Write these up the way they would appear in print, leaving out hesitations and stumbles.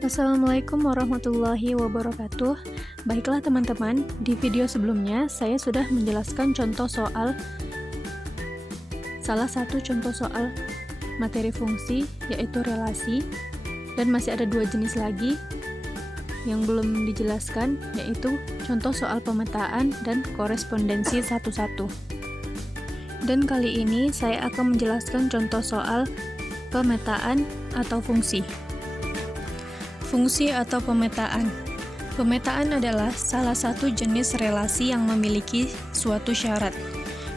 Assalamualaikum warahmatullahi wabarakatuh. Baiklah teman-teman, di video sebelumnya saya sudah menjelaskan salah satu contoh soal materi fungsi, yaitu relasi, dan masih ada dua jenis lagi yang belum dijelaskan, yaitu contoh soal pemetaan dan korespondensi satu-satu. Dan kali ini saya akan menjelaskan contoh soal pemetaan atau fungsi. Fungsi atau pemetaan. Pemetaan adalah salah satu jenis relasi yang memiliki suatu syarat.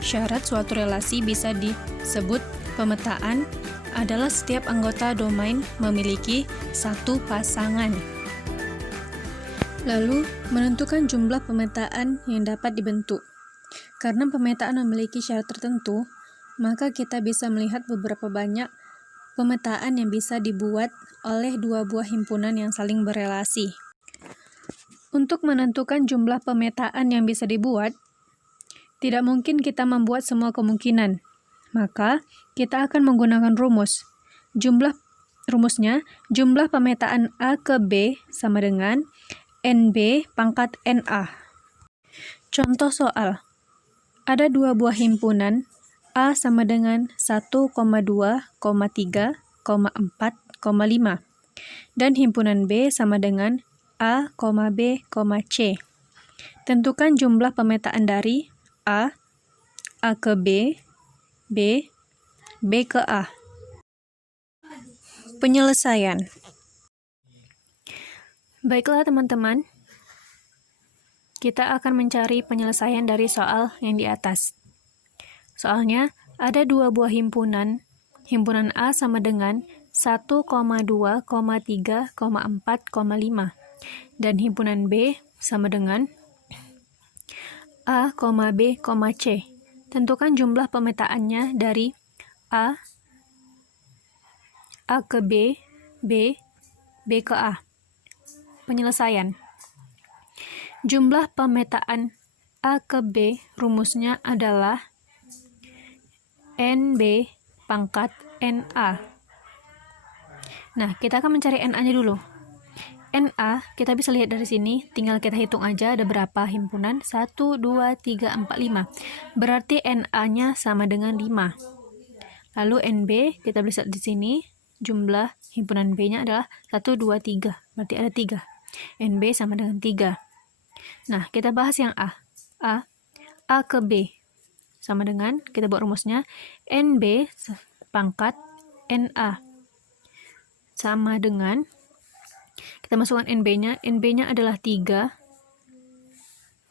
Syarat suatu relasi bisa disebut pemetaan adalah setiap anggota domain memiliki satu pasangan. Lalu, menentukan jumlah pemetaan yang dapat dibentuk. Karena pemetaan memiliki syarat tertentu, maka kita bisa melihat beberapa banyak pemetaan yang bisa dibuat oleh dua buah himpunan yang saling berelasi. Untuk menentukan jumlah pemetaan yang bisa dibuat, tidak mungkin kita membuat semua kemungkinan. Maka, kita akan menggunakan rumus. Rumusnya, jumlah pemetaan A ke B sama dengan NB pangkat NA. Contoh soal. Ada dua buah himpunan, A sama dengan 1,2, 3, 4, 5. Dan himpunan B sama dengan A, B, C. Tentukan jumlah pemetaan dari A ke B, B ke A. Penyelesaian. Baiklah teman-teman, kita akan mencari penyelesaian dari soal yang di atas. Soalnya, ada dua buah himpunan. Himpunan A sama dengan 1,2, 3, 4, 5. Dan himpunan B sama dengan A, B, C. Tentukan jumlah pemetaannya dari A ke B, B ke A. Penyelesaian. Jumlah pemetaan A ke B rumusnya adalah NB pangkat NA. Nah, kita akan mencari NA-nya dulu. NA, kita bisa lihat dari sini, tinggal kita hitung aja ada berapa himpunan. 1, 2, 3, 4, 5. Berarti NA-nya sama dengan 5. Lalu NB, kita bisa lihat di sini, jumlah himpunan B-nya adalah 1, 2, 3. Berarti ada 3. NB sama dengan 3. Nah, kita bahas yang A. A ke B. Sama dengan, kita buat rumusnya, NB pangkat NA. Sama dengan, kita masukkan NB-nya. NB-nya adalah 3.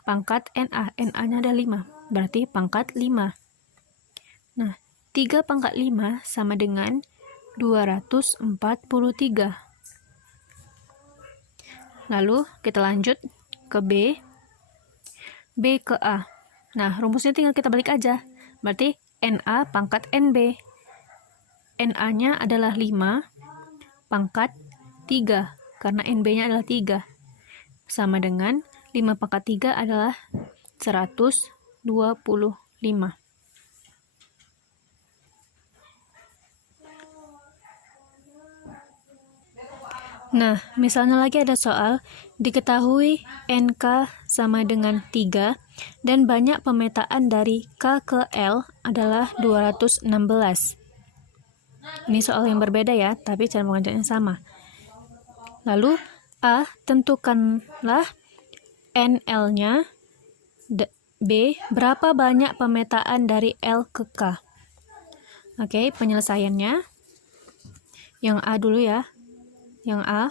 Pangkat NA. NA-nya ada 5. Berarti pangkat 5. Nah, 3 pangkat 5 sama dengan 243. Lalu, kita lanjut ke B ke A. Nah, rumusnya tinggal kita balik aja. Berarti NA pangkat NB. NA-nya adalah 5 pangkat 3, karena NB-nya adalah 3. Sama dengan 5 pangkat 3 adalah 125. Nah, misalnya lagi ada soal, diketahui NK sama dengan 3, dan banyak pemetaan dari K ke L adalah 216. Ini soal yang berbeda ya, tapi cara mengajarnya sama. Lalu, A, tentukanlah NL-nya. B, berapa banyak pemetaan dari L ke K. Oke, penyelesaiannya. Yang A dulu ya. Yang A.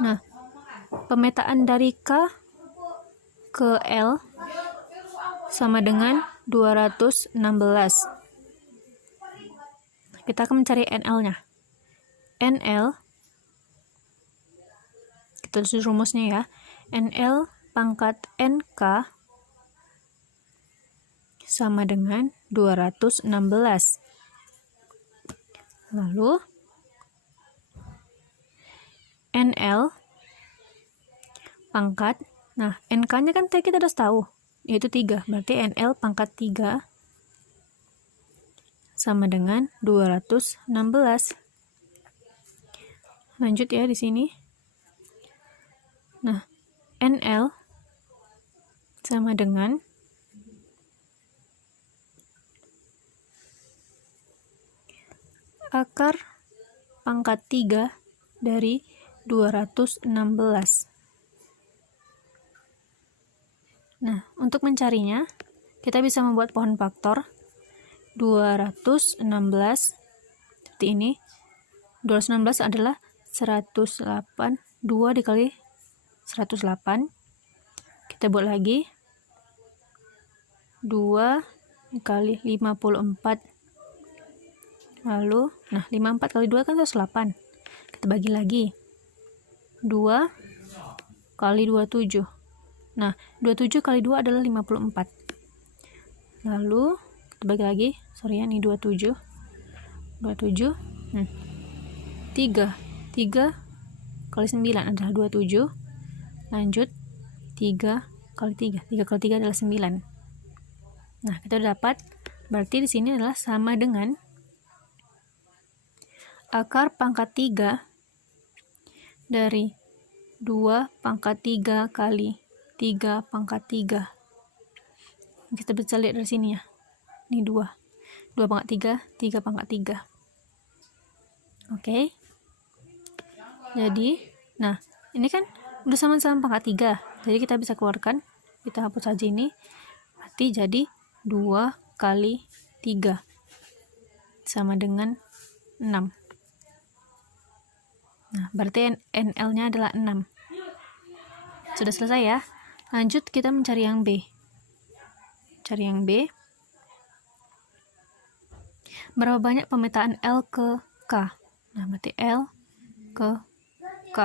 Nah, pemetaan dari K ke L sama dengan 216. Kita akan mencari NL-nya. NL, kita tulis rumusnya ya. NL pangkat NK sama dengan 216. Lalu, NL pangkat, nah NK-nya kan kita udah tahu, yaitu 3. Berarti NL pangkat 3 sama dengan 216. Lanjut ya di sini. Nah, NL sama dengan akar pangkat 3 dari 216. Nah, untuk mencarinya, kita bisa membuat pohon faktor 216 seperti ini. 216 adalah 108, 2 dikali 108. Kita buat lagi. 2 dikali 54. Lalu, nah 54 kali 2 kan 108. Kita bagi lagi. 2 kali 27. Nah, 27 kali 2 adalah 54. Lalu, kita bagi lagi. Sorry ya, ini 27. 27. 3 kali 9 adalah 27. Lanjut 3 kali 3 kali 3 adalah 9. Nah, kita udah dapat, berarti di sini adalah sama dengan akar pangkat 3 dari 2 pangkat 3 kali 3 pangkat 3. Kita bisa lihat dari sini ya, ini 2 pangkat 3 pangkat 3. Oke. Jadi, nah, ini kan udah sama-sama pangkat 3. Jadi kita bisa keluarkan, kita hapus saja ini. Berarti jadi 2 kali 3 sama dengan 6. Nah, berarti NL-nya adalah 6. Sudah selesai ya. Lanjut kita mencari yang B. Cari yang B. Berapa banyak pemetaan L ke K? Nah, berarti L ke K.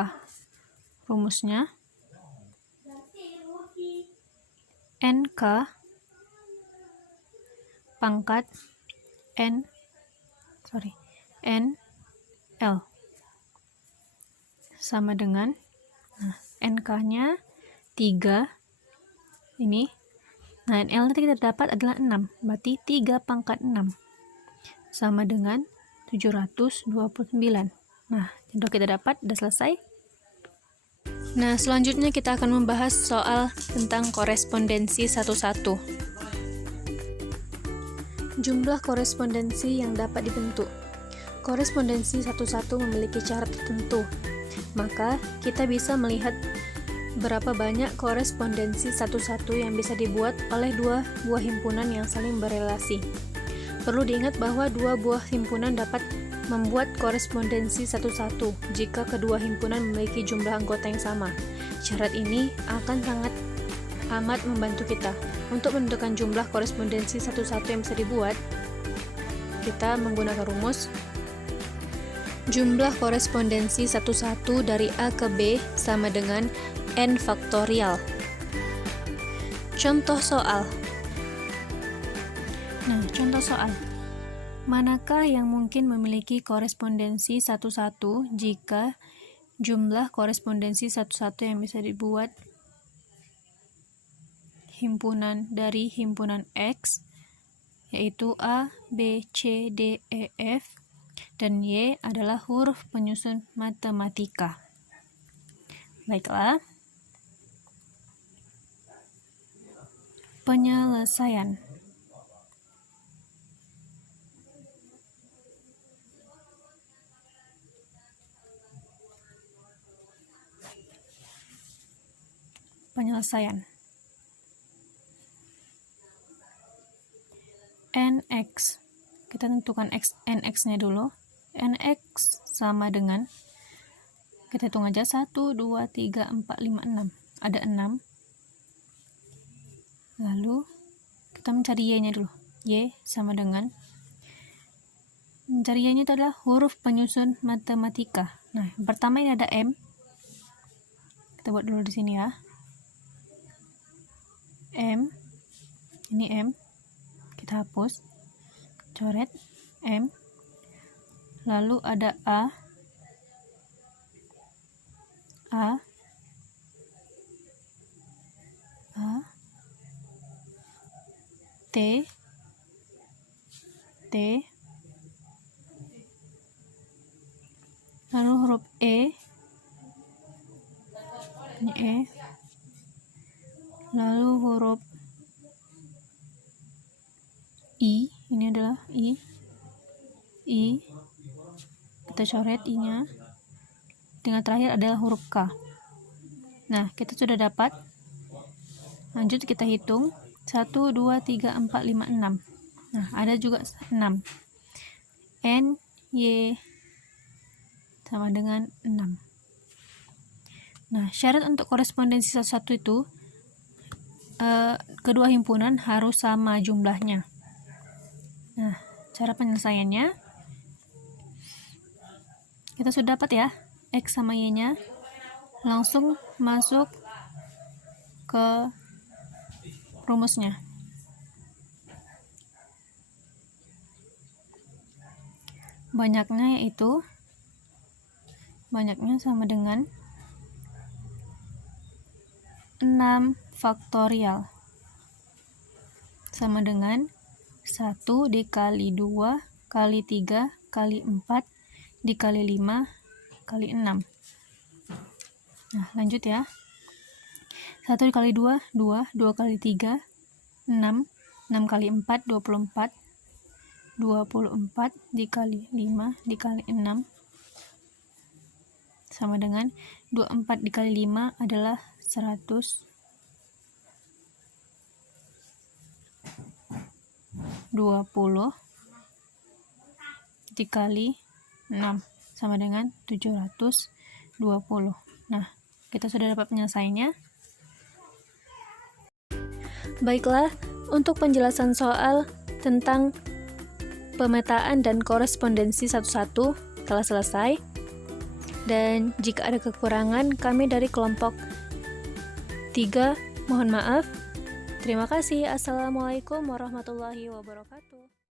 Rumusnya NK pangkat NL sama dengan, nah, NK-nya 3 ini. Nah, NL nanti kita dapat adalah 6. Berarti 3 pangkat 6 sama dengan 729. Nah, sudah kita dapat, sudah selesai. Nah, selanjutnya kita akan membahas soal tentang korespondensi satu-satu. Jumlah korespondensi yang dapat dibentuk. Korespondensi satu-satu memiliki syarat tertentu. Maka, kita bisa melihat berapa banyak korespondensi satu-satu yang bisa dibuat oleh dua buah himpunan yang saling berelasi. Perlu diingat bahwa dua buah himpunan dapat membuat korespondensi satu-satu jika kedua himpunan memiliki jumlah anggota yang sama. Syarat ini akan sangat amat membantu kita untuk menentukan jumlah korespondensi satu-satu yang bisa dibuat. Kita menggunakan rumus jumlah korespondensi satu-satu dari A ke B sama dengan N faktorial. Contoh soal. Nah, contoh soal. Manakah yang mungkin memiliki korespondensi satu-satu jika jumlah korespondensi satu-satu yang bisa dibuat himpunan dari himpunan X, yaitu A, B, C, D, E, F, dan Y adalah huruf penyusun matematika. Baiklah. Penyelesaian. Penyelesaian. NX. Kita tentukan NX-nya dulu. NX sama dengan, kita hitung aja, 1, 2, 3, 4, 5, 6. Ada 6. Lalu, kita mencari Y-nya dulu. Y sama dengan, mencari Y-nya itu adalah huruf penyusun matematika. Nah, yang pertama ini ada M. Kita buat dulu di sini ya. M. Ini M. Kita hapus. Coret M. Lalu ada A. A. A. T. T. lalu huruf E, ini E, lalu huruf I, ini adalah I, kita coret I-nya, dengan terakhir adalah huruf K. Nah, kita sudah dapat. Lanjut kita hitung 1, 2, 3, 4, 5, 6. Nah, ada juga 6. N, Y sama dengan 6. Nah, syarat untuk korespondensi satu-satu itu kedua himpunan harus sama jumlahnya. Nah, cara penyelesaiannya kita sudah dapat ya, X sama Y-nya. Langsung masuk ke rumusnya. Banyaknya sama dengan 6 faktorial sama dengan 1 dikali 2 kali 3 kali 4 dikali 5 kali 6. Nah, lanjut ya. 1 dikali 2, 2 kali 3, 6 kali 4, 24 dikali 5 dikali 6 sama dengan 24 dikali 5 adalah 100. 20 dikali 6 sama dengan 720. Nah, kita sudah dapat penyelesaiannya. Baiklah, untuk penjelasan soal tentang pemetaan dan korespondensi satu-satu telah selesai. Dan jika ada kekurangan, kami dari kelompok 3 mohon maaf. Terima kasih. Assalamualaikum warahmatullahi wabarakatuh.